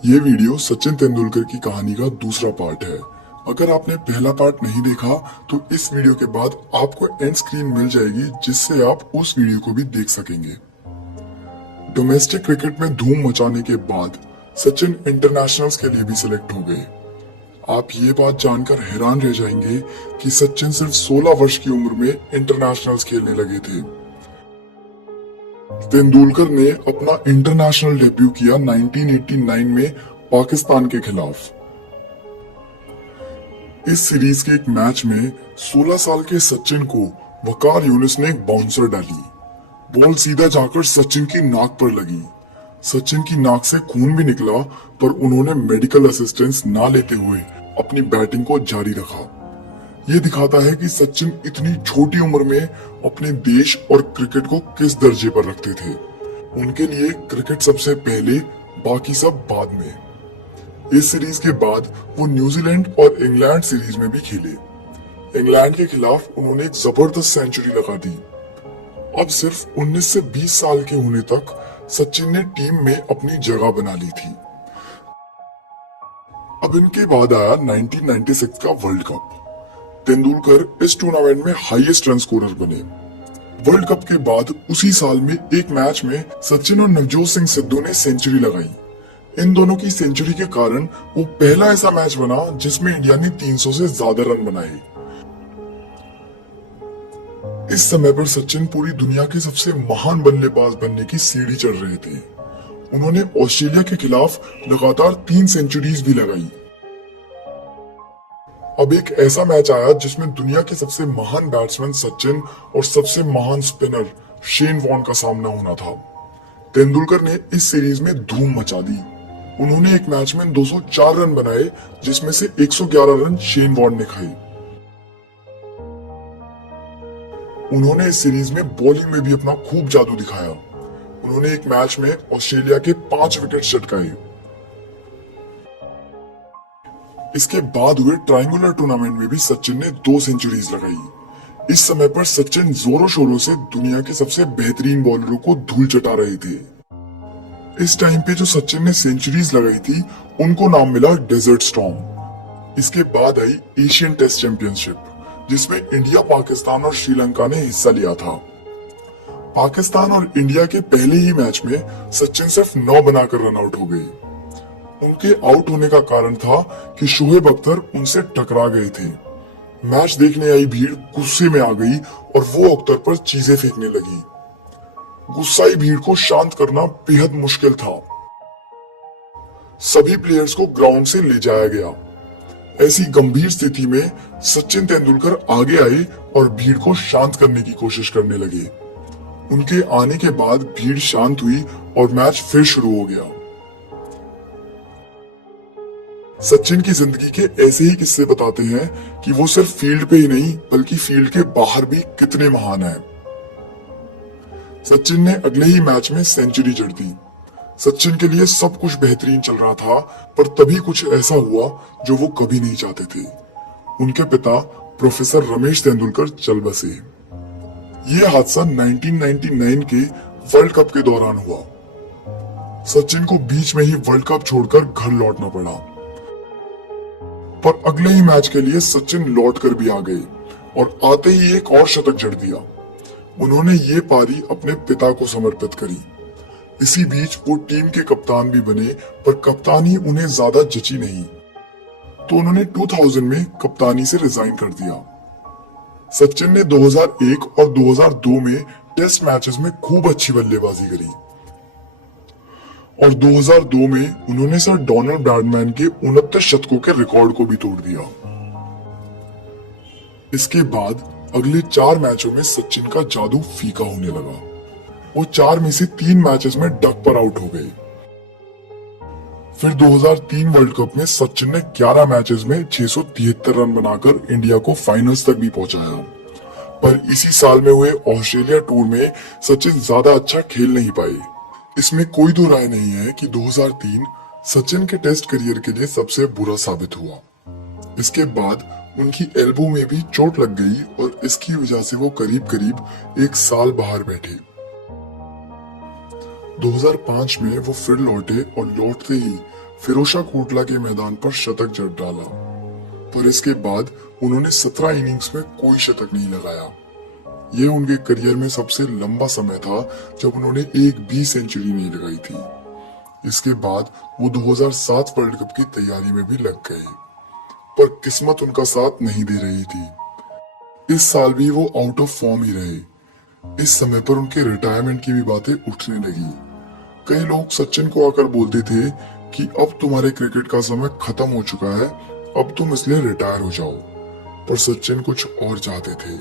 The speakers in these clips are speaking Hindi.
ये वीडियो सचिन तेंदुलकर की कहानी का दूसरा पार्ट है। अगर आपने पहला पार्ट नहीं देखा तो इस वीडियो के बाद आपको एंड स्क्रीन मिल जाएगी जिससे आप उस वीडियो को भी देख सकेंगे। डोमेस्टिक क्रिकेट में धूम मचाने के बाद सचिन इंटरनेशनल्स के लिए भी सिलेक्ट हो गए। आप ये बात जानकर हैरान रह जाएंगे कि सचिन सिर्फ 16 वर्ष की उम्र में इंटरनेशनल्स खेलने लगे थे। तेंदुलकर ने अपना इंटरनेशनल डेब्यू किया 1989 में पाकिस्तान के खिलाफ। इस सीरीज के एक मैच में 16 साल के सचिन को वकार यूनिस ने एक बाउंसर डाली। बॉल सीधा जाकर सचिन की नाक पर लगी। सचिन की नाक से खून भी निकला, पर उन्होंने मेडिकल असिस्टेंस ना लेते हुए अपनी बैटिंग को जारी रखा। ये दिखाता है कि सचिन इतनी छोटी उम्र में अपने देश और क्रिकेट को किस दर्जे पर रखते थे। उनके लिए क्रिकेट सबसे पहले, बाकी सब बाद में। इस सीरीज के बाद वो न्यूजीलैंड और इंग्लैंड सीरीज में भी खेले। इंग्लैंड के खिलाफ उन्होंने एक जबरदस्त सेंचुरी लगा दी। अब सिर्फ 19 से 20 साल के होने तक सचिन ने टीम में अपनी जगह बना ली थी। अब इनके बाद आया 1996 का वर्ल्ड कप। तेंदुलकर इस टूर्नामेंट में हाईएस्ट रन स्कोरर बने। वर्ल्ड कप के बाद उसी साल में एक मैच में सचिन और नवजोत सिंह सिद्धू ने सेंचुरी लगाई। इन दोनों की सेंचुरी के कारण वो पहला ऐसा मैच बना जिसमें इंडिया ने 300 से ज्यादा रन बनाए। इस समय पर सचिन पूरी दुनिया के सबसे महान बल्लेबाज बनने की सीढ़ी चढ़ रहे थे। उन्होंने ऑस्ट्रेलिया के खिलाफ लगातार 3 सेंचुरीज भी लगाई। अब एक ऐसा मैच आया जिसमें दुनिया के सबसे महान बैट्समैन सचिन और सबसे महान स्पिनर शेन वॉर्न का सामना होना था। तेंदुलकर ने इस सीरीज में धूम मचा दी। उन्होंने एक मैच में 204 रन बनाए, जिसमें से 111 रन शेन वॉर्न ने खाए। उन्होंने इस सीरीज में बॉलिंग में भी अपना खूब जादू दिखाया। उन्होंने एक मैच में ऑस्ट्रेलिया के 5 विकेट चटकाए। इसके बाद हुए ट्रायंगुलर टूर्नामेंट में भी सचिन ने 2 सेंचुरीज लगाई। इस समय पर सचिन जोरों शोरों से दुनिया के सबसे बेहतरीन बॉलरों को धूल चटा रहे थे। इस टाइम पे जो सचिन ने सेंचुरीज लगाई थी उनको नाम मिला डेजर्ट स्टॉर्म। इसके बाद आई एशियन टेस्ट चैंपियनशिप, जिसमें इंडिया, पाकिस्तान और श्रीलंका ने हिस्सा लिया था। पाकिस्तान और इंडिया के पहले ही मैच में सचिन सिर्फ 9 बनाकर रन आउट हो गए। उनके आउट होने का कारण था कि शोएब अख्तर उनसे टकरा गए थे। मैच देखने आई भीड़ गुस्से में आ गई और वो अख्तर पर चीजें फेंकने लगी। गुस्साई भीड़ को शांत करना बेहद मुश्किल था। सभी प्लेयर्स को ग्राउंड से ले जाया गया। ऐसी गंभीर स्थिति में सचिन तेंदुलकर आगे आए और भीड़ को शांत करने की कोशिश करने लगे। उनके आने के बाद भीड़ शांत हुई और मैच फिर शुरू हो गया। सचिन की जिंदगी के ऐसे ही किस्से बताते हैं कि वो सिर्फ फील्ड पे ही नहीं बल्कि फील्ड के बाहर भी कितने महान हैं। सचिन ने अगले ही मैच में सेंचुरी जड़ दी। सचिन के लिए सब कुछ बेहतरीन चल रहा था, पर तभी कुछ ऐसा हुआ जो वो कभी नहीं चाहते थे। उनके पिता प्रोफेसर रमेश तेंदुलकर चल बसे। ये हादसा 1999 के वर्ल्ड कप के दौरान हुआ। सचिन को बीच में ही वर्ल्ड कप छोड़कर घर लौटना पड़ा, पर अगले ही मैच के लिए सचिन लौटकर भी आ गए और आते ही एक और शतक जड़ दिया। उन्होंने ये पारी अपने पिता को समर्पित करी। इसी बीच वो टीम के कप्तान भी बने, पर कप्तानी उन्हें ज्यादा जची नहीं, तो उन्होंने 2000 में कप्तानी से रिजाइन कर दिया। सचिन ने 2001 और 2002 में टेस्ट मैचेस में खूब अच्छी बल्लेबाजी करी और 2002 में उन्होंने सर डोनाल्ड ब्रैडमैन के 69 शतकों के रिकॉर्ड को भी तोड़ दिया। इसके बाद अगले 4 मैचों में सचिन का जादू फीका होने लगा। वो 4 में से 3 मैचेस में डक पर आउट हो गए। फिर 2003 वर्ल्ड कप में सचिन ने 11 मैचेस में 673 रन बनाकर इंडिया को फाइनल्स तक भी पहुंचाया। पर इसी साल में हुए ऑस्ट्रेलिया टूर में सचिन ज्यादा अच्छा खेल नहीं पाए। इसमें कोई दो राय नहीं है कि 2003 सचिन के टेस्ट करियर के लिए सबसे बुरा साबित हुआ। इसके बाद उनकी एल्बो में भी चोट लग गई और इसकी वजह से वो करीब करीब 1 साल बाहर बैठे। 2005 में वो फिर लौटे और लौटते ही फिरोशा कोटला के मैदान पर शतक जड़ डाला, पर इसके बाद उन्होंने 17 इनिंग्स में कोई शतक नहीं लगाया। यह उनके करियर में सबसे लंबा समय था जब उन्होंने एक भी सेंचुरी नहीं लगाई थी। इसके बाद वो 2007 वर्ल्ड कप की तैयारी में भी लग गए, पर किस्मत उनका साथ नहीं दे रही थी। इस साल भी वो आउट ऑफ फॉर्म ही रहे। इस समय पर उनके रिटायरमेंट की भी बातें उठने लगी। कई लोग सचिन को आकर बोलते थे कि अब तुम्हारे क्रिकेट का समय खत्म हो चुका है, अब तुम इसलिए रिटायर हो जाओ। पर सचिन कुछ और चाहते थे।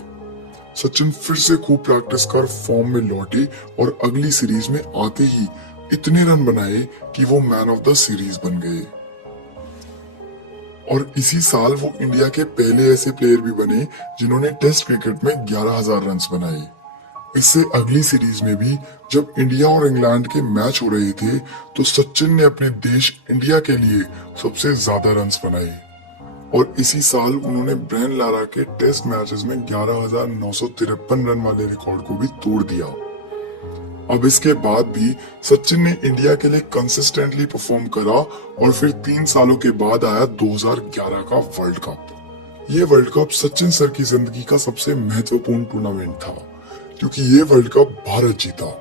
सचिन फिर से खूब प्रैक्टिस कर फॉर्म में लौटे और अगली सीरीज में आते ही इतने रन बनाए कि वो मैन ऑफ द सीरीज बन गए। और इसी साल वो इंडिया के पहले ऐसे प्लेयर भी बने जिन्होंने टेस्ट क्रिकेट में 11,000 रन बनाए। इससे अगली सीरीज में भी जब इंडिया और इंग्लैंड के मैच हो रहे थे तो सचिन ने अपने देश इंडिया के लिए सबसे ज्यादा रन बनाए। और इसी साल उन्होंने ब्रायन लारा के टेस्ट मैचेस में 11,953 रन वाले रिकॉर्ड को भी तोड़ दिया। अब इसके बाद भी सचिन ने इंडिया के लिए कंसिस्टेंटली परफॉर्म करा और फिर 3 सालों के बाद आया 2011 का वर्ल्ड कप। ये वर्ल्ड कप सचिन सर की जिंदगी का सबसे महत्वपूर्ण टूर्नामेंट था, क्योंकि ये वर्ल्ड कप भारत जीता।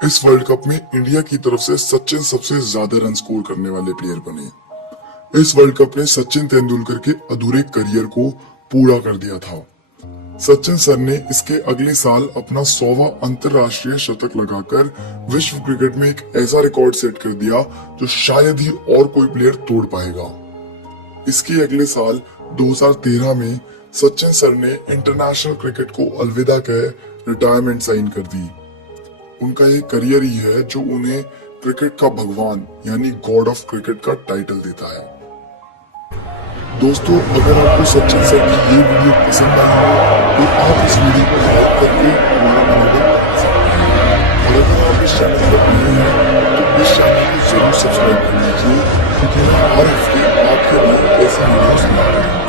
इस वर्ल्ड कप में इंडिया की तरफ से सचिन सबसे ज्यादा रन स्कोर करने वाले प्लेयर बने। इस वर्ल्ड कप ने सचिन तेंदुलकर के अधूरे करियर को पूरा कर दिया था। सचिन सर ने इसके अगले साल अपना 100वां अंतरराष्ट्रीय शतक लगाकर विश्व क्रिकेट में एक ऐसा रिकॉर्ड सेट कर दिया जो शायद ही और कोई प्लेयर तोड़ पाएगा। इसके अगले साल 2013 में सचिन सर ने इंटरनेशनल क्रिकेट को अलविदा कह रिटायरमेंट साइन कर दी। उनका ये करियर ही है जो उन्हें क्रिकेट का भगवान यानी गॉड ऑफ क्रिकेट का टाइटल देता है। दोस्तों, अगर आपको सचिन सर की ये वीडियो पसंद आई हो तो आप इस वीडियो को लाइक करके हमारा मनोरंजन कर सकते हैं। और अगर आप इस चैनल पर नए हैं तो इस चैनल को जरूर सब्सक्राइब कर लीजिए, क्योंकि हम हर हफ्ते आपके लिए ऐसी वीडियोस लाते हैं।